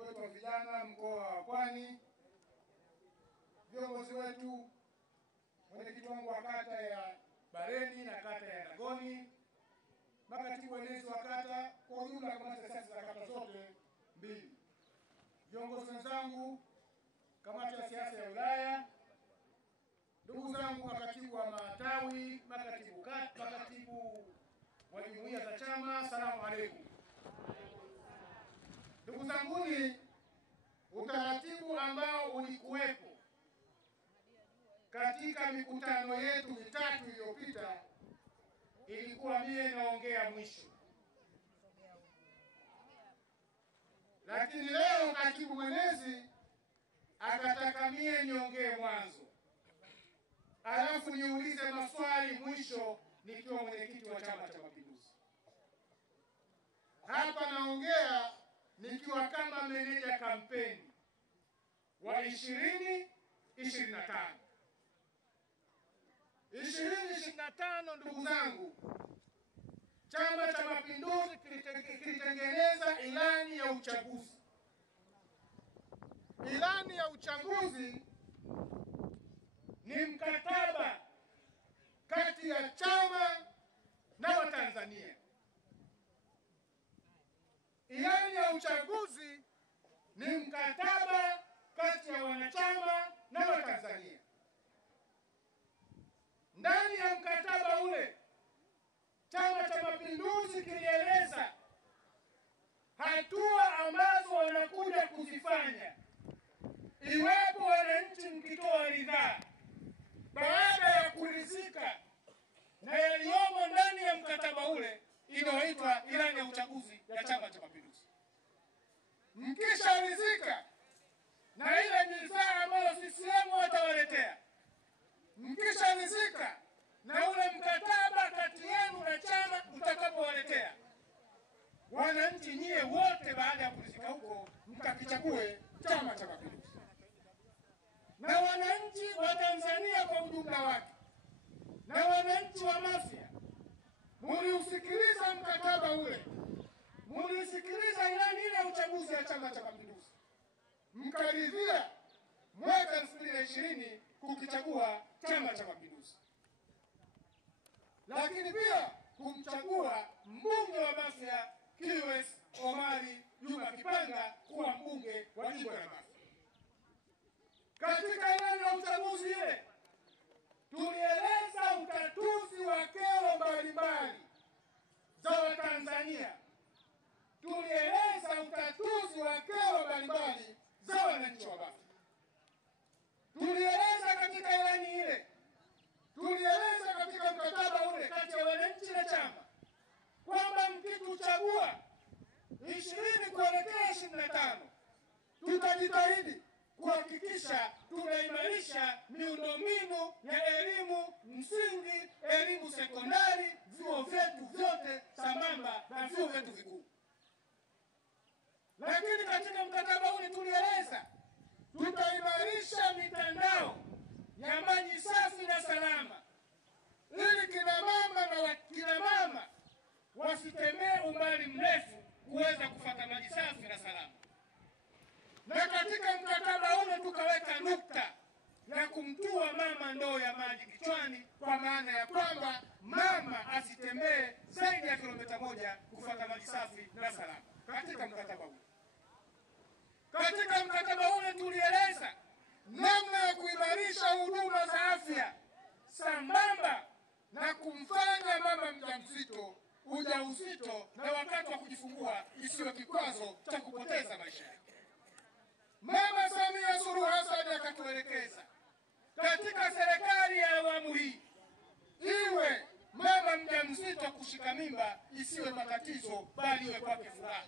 katibu wetu wa vijana mkoa wa Pwani, viongozi wetu, mwenyekiti wangu wa kata ya Bareni na kata ya Ndagoni, makatibu wenezi wa kata kwa ujumla, kamati za siasa za kata zote mbili, viongozi wenzangu kamati ya siasa ya wilaya, ndugu zangu makatibu wa matawi, makatibu wa jumuiya za chama, asalamu alaykum. Ndugu zanguni, utaratibu ambao ulikuwepo katika mikutano yetu mitatu iliyopita ilikuwa mie naongea mwisho, lakini leo katibu mwenezi akataka mie niongee mwanzo, alafu niulize maswali mwisho nikiwa mwenyekiti wa Chama cha Mapinduzi. Hapa naongea nikiwa kama meneja kampeni wa 2025. 2025, ndugu zangu, Chama cha Mapinduzi kilitengeneza ilani ya uchaguzi. Ilani ya uchaguzi ni mkataba kati ya chama na Watanzania. Ilani ya uchaguzi ni mkataba kati ya wanachama na Watanzania. Ndani ya mkataba ule, Chama cha Mapinduzi kilieleza hatua ambazo wanakuja kuzifanya iwapo wananchi mkitoa ridhaa baada ya kuridhika na yaliyomo ndani ya mkataba ule inayoitwa ilani ya uchaguzi ya Chama cha Mapinduzi. Mkisharidhika na ile bidhaa ambayo CCM watawaletea, mkisharidhika na ule mkataba kati yenu na chama mtakapowaletea, wananchi nyie wote baada ya kuridhika huko mkakichague Chama cha Mapinduzi. Na wananchi wa Tanzania kwa ujumla wake na wananchi wa Mafia, muliusikiliza mkataba ule, mulisikiliza ilani ile ya uchaguzi ya Chama cha Mapinduzi, mkaridhia mwaka 2020 kukichagua Chama cha Mapinduzi, lakini pia kumchagua mbunge wa Mafia QS Omari Juma Kipanga kuwa mbunge wa jimbo la Mafia. Katika ilani ya uchaguzi ile tulieleza utatuzi wa kero mbalimbali za Watanzania, tulieleza utatuzi wa kero mbalimbali za wananchi wa Mafia. Tulieleza katika ilani ile, tulieleza katika mkataba ule kati ya wananchi na chama kwamba mkituchagua 20 kuelekea 25, tutajitahidi kuhakikisha tunaimarisha miundombinu ya elimu msingi, elimu sekondari, vyuo vyetu vyote sambamba na vyuo vyetu vikuu. Lakini katika mkataba ule tulieleza tutaimarisha mitandao ya maji safi na salama ili kina mama wasitembee umbali mrefu kuweza kupata maji safi na salama. Na katika mkataba ule tukaweka nukta ya kumtua mama ndoo ya maji kichwani, kwa maana ya kwamba mama asitembee zaidi ya kilomita 1 kupata maji safi na salama. Katika mkataba ule, tulieleza namna ya kuimarisha huduma za afya sambamba na kumfanya mama mjamzito ujauzito na wakati wa kujifungua isiwe kikwazo cha kupoteza maisha yake. Mama Samia Suluhu Hassan akatuelekeza katika serikali ya awamu hii iwe mama mjamzito kushika mimba isiwe matatizo, bali iwe kwake furaha.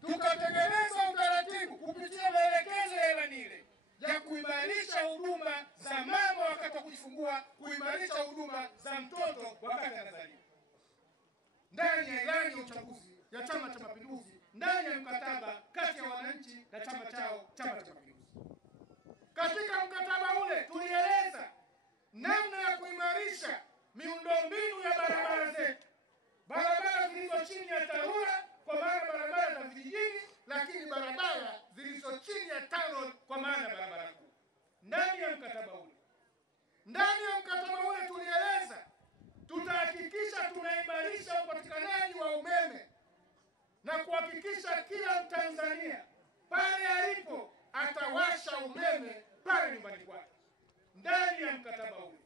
Tukatengeneza utaratibu kupitia maelekezo ya ilani ile ya kuimarisha huduma za mama wakati wa kujifungua, kuimarisha huduma za mtoto wakati anazaliwa, ndani ya ilani ya uchaguzi ya Chama cha Mapinduzi, ndani ya mkataba kati ya wananchi na chama chao, Chama cha Mapinduzi. Katika mkataba ule tulieleza namna ya kuimarisha miundombinu ya barabara zetu, barabara zilizo chini ya TARURA kwa maana barabara za vijijini, lakini barabara sasa kila Mtanzania pale alipo atawasha umeme pale nyumbani kwake ndani ya mkataba ule.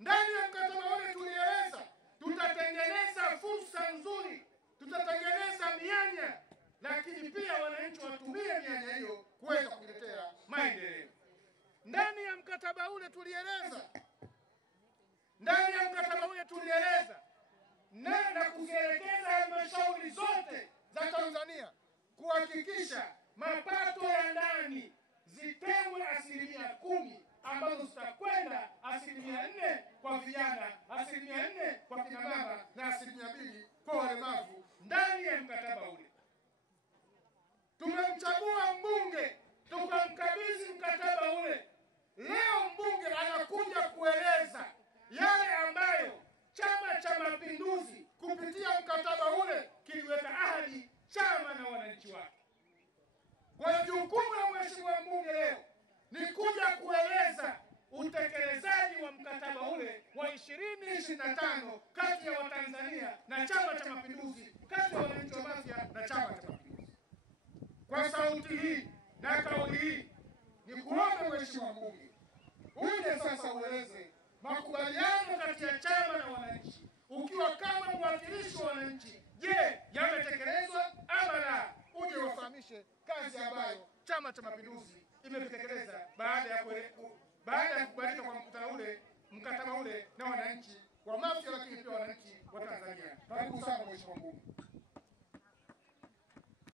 Ndani ya mkataba ule tulieleza tutatengeneza fursa nzuri, tutatengeneza mianya, lakini pia wananchi watumie mianya hiyo kuweza kuletea maendeleo. Ndani ya mkataba ule tulieleza na kuzielekeza halmashauri zote za Tanzania kuhakikisha mapato ya ndani zitengwe 10% ambazo zitakwenda 4% kwa vijana, 4% kwa kina mama na 2% kwa walemavu ndani ya mkataba ule. Tumemchagua mbunge tukamkabidhi mkataba ule. Leo mbunge anakuja kueleza yale ambayo Chama cha Mapinduzi kupitia mkataba ule kiliweka ahadi chama na wananchi wake. Kwa jukumu la mheshimiwa mbunge leo ni kuja kueleza utekelezaji wa mkataba ule wa 2025 kati ya Watanzania na Chama cha Mapinduzi, kati ya wananchi wa Mafia na Chama cha Mapinduzi. Kwa sauti hii na kauli hii ni kuomba mheshimiwa mbunge uje sasa ueleze makubaliano kati ya chama na wananchi, ukiwa kama mwakilishi wa wananchi. Je, yametekelezwa ama la? Uje wafahamishe kazi ambayo Chama cha Mapinduzi imetekeleza baada ya kukubalika kwa mkataba ule na wananchi wa Mafia, lakini pia wananchi wa Tanzania. Karibu sana mheshimiwa mbunge.